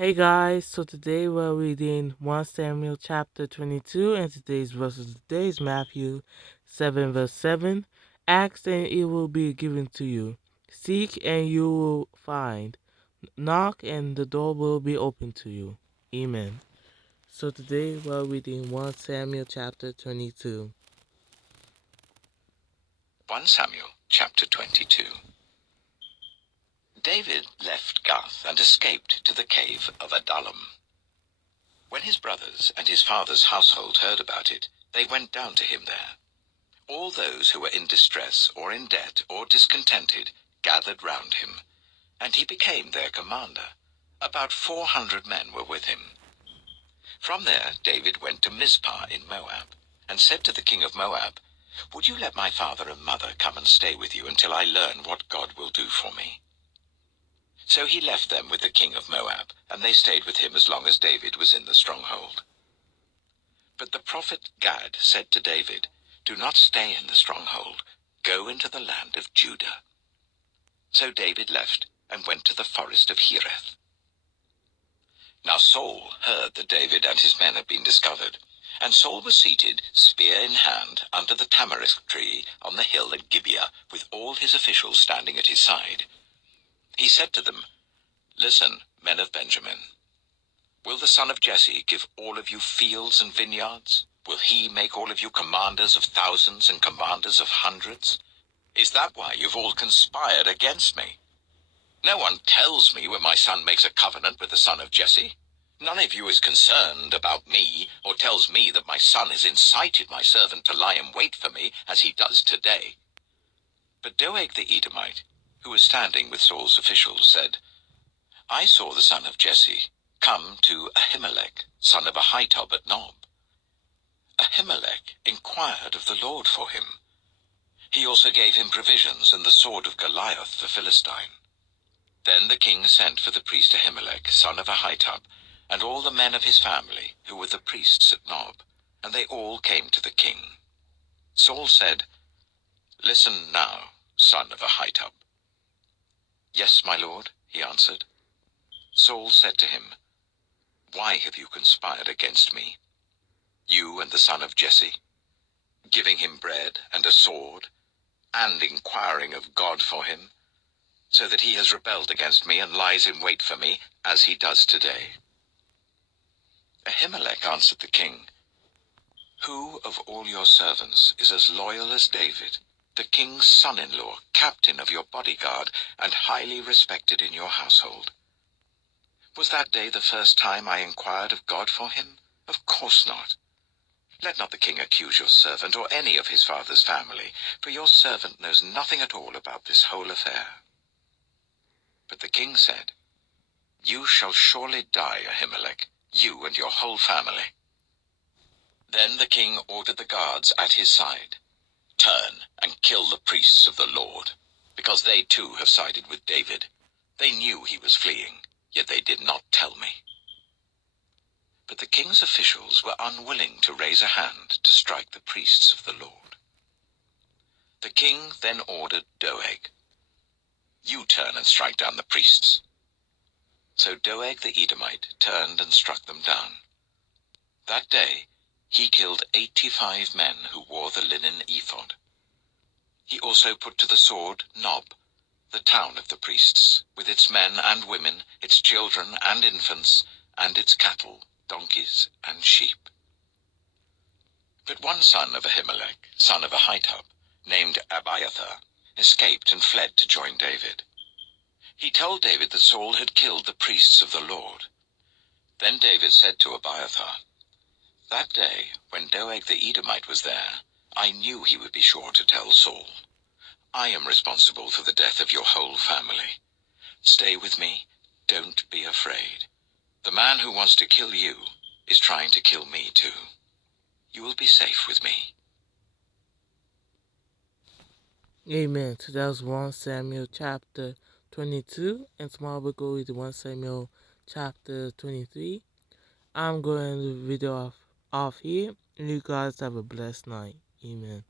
Hey guys, so today we're reading 1 Samuel chapter 22, and today's verse of the day is Matthew 7 verse 7. Ask and it will be given to you. Seek and you will find. Knock and the door will be open to you. Amen. So today we're reading 1 Samuel chapter 22. 1 Samuel chapter 22. David left Gath and escaped to the cave of Adullam. When his brothers and his father's household heard about it, they went down to him there. All those who were in distress or in debt or discontented gathered round him, and he became their commander. About 400 men were with him. From there David went to Mizpah in Moab, and said to the king of Moab, "Would you let my father and mother come and stay with you until I learn what God will do for me?" So he left them with the king of Moab, and they stayed with him as long as David was in the stronghold. But the prophet Gad said to David, "Do not stay in the stronghold. Go into the land of Judah." So David left and went to the forest of Hereth. Now Saul heard that David and his men had been discovered, and Saul was seated, spear in hand, under the tamarisk tree on the hill at Gibeah, with all his officials standing at his side. He said to them, "Listen, men of Benjamin. Will the son of Jesse give all of you fields and vineyards? Will he make all of you commanders of thousands and commanders of hundreds? Is that why you've all conspired against me? No one tells me when my son makes a covenant with the son of Jesse. None of you is concerned about me, or tells me that my son has incited my servant to lie in wait for me, as he does today." But Doeg the Edomite, who was standing with Saul's officials, said, "I saw the son of Jesse come to Ahimelech, son of Ahitub at Nob. Ahimelech inquired of the Lord for him. He also gave him provisions and the sword of Goliath the Philistine." Then the king sent for the priest Ahimelech, son of Ahitub, and all the men of his family, who were the priests at Nob, and they all came to the king. Saul said, "Listen now, son of Ahitub." "Yes, my lord," he answered. Saul said to him, "Why have you conspired against me, you and the son of Jesse, giving him bread and a sword, and inquiring of God for him, so that he has rebelled against me and lies in wait for me, as he does today?" Ahimelech answered the king, "Who of all your servants is as loyal as David, the king's son-in-law, captain of your bodyguard, and highly respected in your household? Was that day the first time I inquired of God for him? Of course not. Let not the king accuse your servant or any of his father's family, for your servant knows nothing at all about this whole affair." But the king said, "You shall surely die, Ahimelech, you and your whole family." Then the king ordered the guards at his side, "Turn and kill the priests of the Lord, because they too have sided with David. They knew he was fleeing, yet they did not tell me." But the king's officials were unwilling to raise a hand to strike the priests of the Lord. The king then ordered Doeg, "You turn and strike down the priests." So Doeg the Edomite turned and struck them down. That day he killed 85 men who wore the linen ephod. He also put to the sword Nob, the town of the priests, with its men and women, its children and infants, and its cattle, donkeys, and sheep. But one son of Ahimelech, son of Ahitub, named Abiathar, escaped and fled to join David. He told David that Saul had killed the priests of the Lord. Then David said to Abiathar, "That day, when Doeg the Edomite was there, I knew he would be sure to tell Saul. I am responsible for the death of your whole family. Stay with me. Don't be afraid. The man who wants to kill you is trying to kill me too. You will be safe with me." Amen. So that was 1 Samuel chapter 22, and tomorrow we'll go with 1 Samuel chapter 23. I'm going to video off here, and you guys have a blessed night. Amen.